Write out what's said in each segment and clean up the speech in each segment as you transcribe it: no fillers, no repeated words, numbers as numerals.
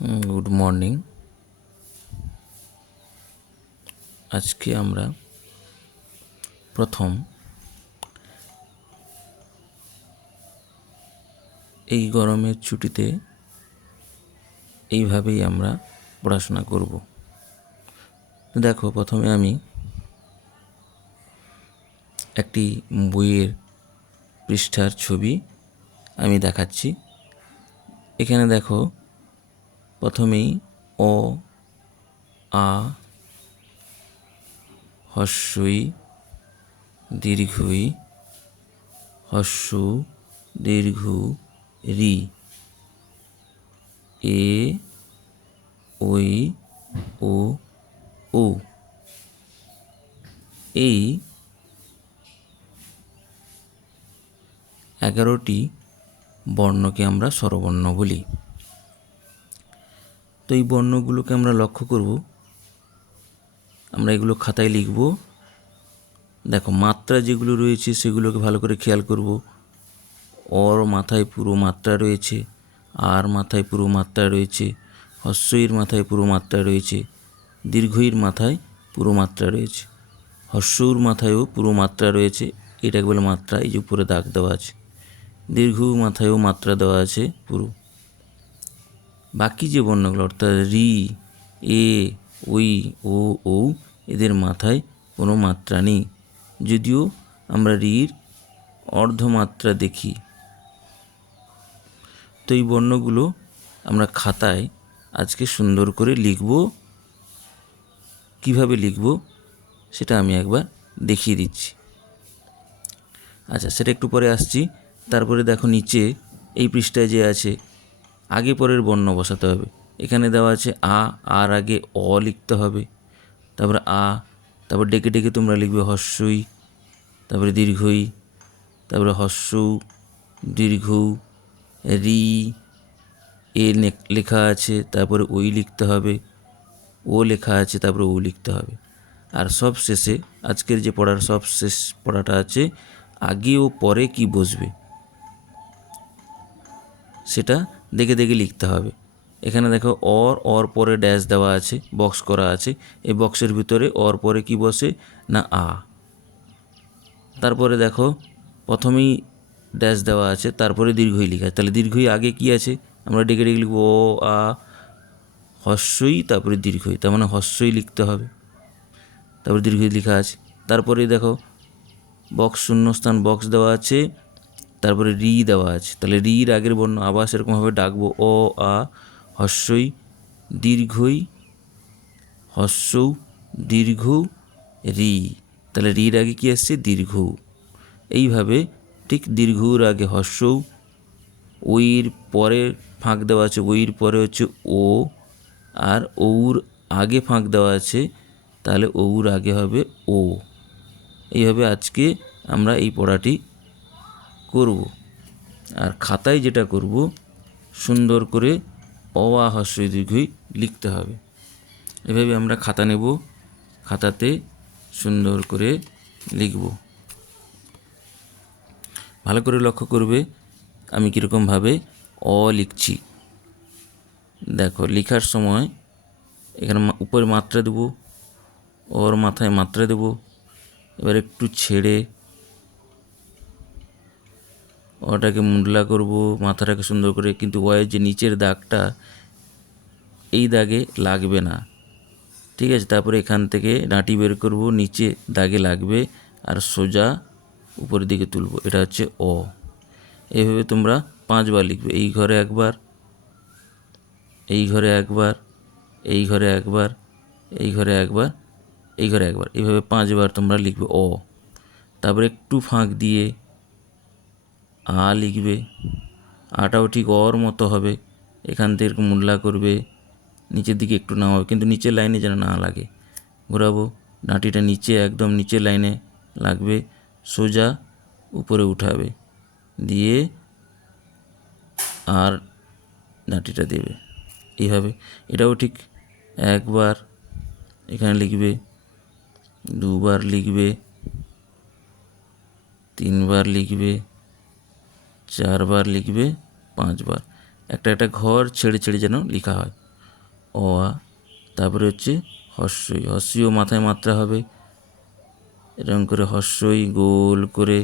Good morning. আজকে আমরা প্রথম এই গরমের ছুটিতে এইভাবেই আমরা পড়াশোনা করব। দেখো, প্রথমে আমি একটি বইয়ের পৃষ্ঠার ছবি আমি দেখাচ্ছি। এখানে দেখো, প্রথমেই অ, আ, হস্যই দীর্ঘই, হস্য দীর্ঘ রি, এ, ওই, ও, ও। এই 11টি বর্ণকে আমরা স্বরবর্ণ বলি। তো এই বর্ণগুলোকে আমরা লক্ষ্য করব, আমরা এগুলো খাতায় লিখব। দেখো, মাত্রা যেগুলো রয়েছে সেগুলোকে ভালো করে খেয়াল করব। অর মাথায় পুরো মাত্রা রয়েছে, আর মাথায় পুরো মাত্রা রয়েছে, হস্যইর মাথায় পুরো মাত্রা রয়েছে, দীর্ঘইর মাথায় পুরো মাত্রা রয়েছে, হস্যর মাথায়ও পুরো মাত্রা রয়েছে। এটাকে বলে মাত্রা। এই যে উপরে দাগ দেওয়া আছে। দীর্ঘ মাথায়ও মাত্রা দেওয়া আছে পুরো। বাকি যে বর্ণগুলো অর্থাৎ রি, এ, ওই, ও, ও, এদের মাথায় কোনো মাত্রা নেই, যদিও আমরা রির অর্ধমাত্রা দেখি। তো এই বর্ণগুলো আমরা খাতায় আজকে সুন্দর করে লিখব। কিভাবে লিখব সেটা আমি একবার দেখিয়ে দিচ্ছি। আচ্ছা, সেটা একটু পরে আসছি। তারপরে দেখো, নিচে এই পৃষ্ঠায় যে আছে, আগে পরের বর্ণ বসাতে হবে। এখানে দেওয়া আছে আ, আর আগে অ লিখতে হবে, তারপরে আ, তারপর ডেকে ডেকে তোমরা লিখবে হস্যই, তারপরে দীর্ঘই, তারপরে হস্য দীর্ঘ রি, এ লেখা আছে, তারপরে ওই লিখতে হবে, ও লেখা আছে, তারপরে ও লিখতে হবে। আর সব শেষে আজকের যে পড়ার সব শেষ পড়াটা আছে, আগে ও পরে কি বসবে সেটা দেখে দেখে লিখতে হবে। এখানে দেখো, অর পরে ড্যাশ দেওয়া আছে, বক্স করা আছে। এই বক্সের ভিতরে অর পরে কি বসে না আ। তারপরে দেখো, প্রথমেই ড্যাশ দেওয়া আছে, তারপরে দীর্ঘই লেখা আছে। তাহলে দীর্ঘই আগে কি আছে, আমরা ডেকে ডেকে লিখব ও, আ, হস্যই, তারপরে দীর্ঘই, তার মানে হস্যই লিখতে হবে, তারপরে দীর্ঘই লেখা আছে। তারপরে দেখো, বক্স শূন্যস্থান বক্স দেওয়া আছে, তারপরে রি দেওয়া আছে। তাহলে রির আগের বর্ণ আবার সেরকমভাবে ডাকবো, অ, আ, হস্যই দীর্ঘই, হস্য দীর্ঘ রি। তাহলে রির আগে কি আসছে, দীর্ঘ। এইভাবে ঠিক দীর্ঘর আগে হস্য, ওইর পরে ফাঁক দেওয়া আছে, ওইর পরে হচ্ছে ও, আর ওর আগে ফাঁক দেওয়া আছে, তাহলে ওর আগে হবে ও। এইভাবে আজকে আমরা এই পড়াটি করব। আর খাতায় যেটা করব, সুন্দর করে অ, আ, হস্যই দীর্ঘই লিখতে হবে। এভাবে আমরা খাতা নেব, খাতাতে সুন্দর করে লিখব। ভালো করে লক্ষ্য করবে আমি কীরকমভাবে অ লিখছি। দেখো, লেখার সময় এখানে উপরে মাত্রা দেব, ওর মাথায় মাত্রা দেব, এবার একটু ছেড়ে ওটাকে মুডলা করব, মাথাটাকে সুন্দর করে। কিন্তু ওয়ের যে নিচের দাগটা, এই দাগে লাগবে না, ঠিক আছে। তারপরে এখান থেকে ডাঁটি বের করব, নিচে দাগে লাগবে, আর সোজা উপরের দিকে তুলব। এটা হচ্ছে অ। এইভাবে তোমরা 5 বার লিখবে। এই ঘরে একবার, এই ঘরে একবার, এই ঘরে একবার, এই ঘরে একবার, এই ঘরে একবার, এইভাবে 5 বার তোমরা লিখবে অ। তারপরে একটু ফাঁক দিয়ে আ লিখবে। আটাও ঠিক অর মতো হবে। এখান থেকে এরকম মুডলা করবে, নিচের দিকে একটু নামাবে, কিন্তু নিচের লাইনে যেন না লাগে। ঘোরাবো, ডাঁটিটা নিচে, একদম নিচের লাইনে লাগবে, সোজা উপরে উঠাবে, দিয়ে আর ডাঁটিটা দেবে এইভাবে। এটাও ঠিক একবার এখানে লিখবে, 2 বার লিখবে, 3 বার লিখবে, 4 বার লিখবে, 5 বার। একটা একটা ঘর ছেড়ে ছেড়ে যেন লেখা হয়। অ আ, তারপরে হচ্ছে হস্যই, হস্যইও মাথায় মাত্রা হবে, এরকম করে হস্যই গোল করে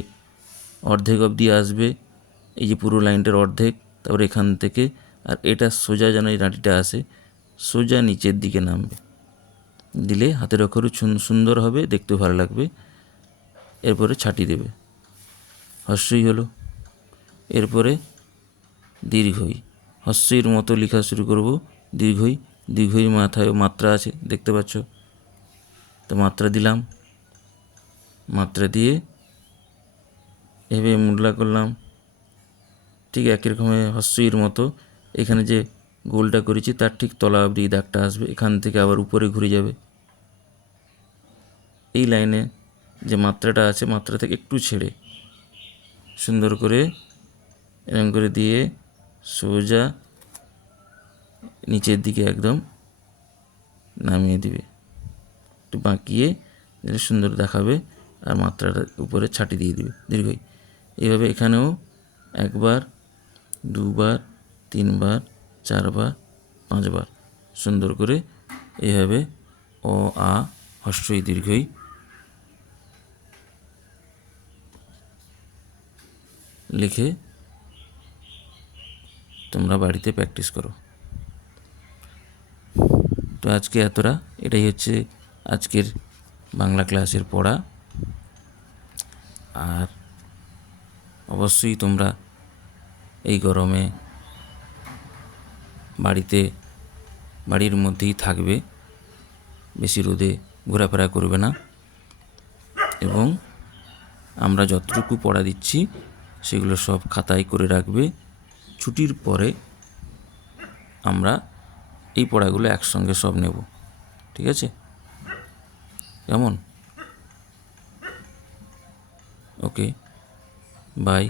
অর্ধেক অবধি আসবে, এই যে পুরো লাইনটার অর্ধেক, তারপরে এখান থেকে আর এটা সোজা যেন এই নাটিটা আসে, সোজা নিচের দিকে নামবে, দিলে হাতের অক্ষরও সুন্দর হবে, দেখতেও ভালো লাগবে। এরপরে ছাটি দেবে, হস্যই হলো। এরপরে দীর্ঘই, হস্যইর মতো লেখা শুরু করব, দীর্ঘই, দীর্ঘই মাথায় মাত্রা আছে দেখতে পাচ্ছ, তো মাত্রা দিলাম, মাত্রা দিয়ে এভাবে মুদ্রা করলাম, ঠিক একই রকমের হস্যইর মতো এখানে যে গোলটা করেছি তার ঠিক তলা অবধি দাগটা আসবে, এখান থেকে আবার উপরে ঘুরে যাবে, এই লাইনে যে মাত্রাটা আছে মাত্রা থেকে একটু ছেড়ে সুন্দর করে এরকম করে দিয়ে সোজা নিচের দিকে একদম নামিয়ে দিবে, একটু বাঁকিয়ে দিলে সুন্দর দেখাবে, আর মাত্রাটা উপরে ছাটি দিয়ে দিবে দীর্ঘই। এইভাবে এখানেও একবার, দুবার, তিনবার, চারবার, পাঁচবার সুন্দর করে এইভাবে অ আ হস্যই দীর্ঘই লিখে তোমরা বাড়িতে প্র্যাকটিস করো। তো আজকে এতটা, এটাই হচ্ছে আজকের বাংলা ক্লাসের পড়া। আর অবশ্যই তোমরা এই গরমে বাড়ির মধ্যেই থাকবে, বেশি রোদে ঘোরাফেরা করবে না, এবং আমরা যতটুকু পড়া দিচ্ছি সেগুলো সব খাতায় করে রাখবে। ছুটির পরে আমরা এই পড়াগুলো একসঙ্গে সব নেব, ঠিক আছে? কেমন? ওকে, বাই।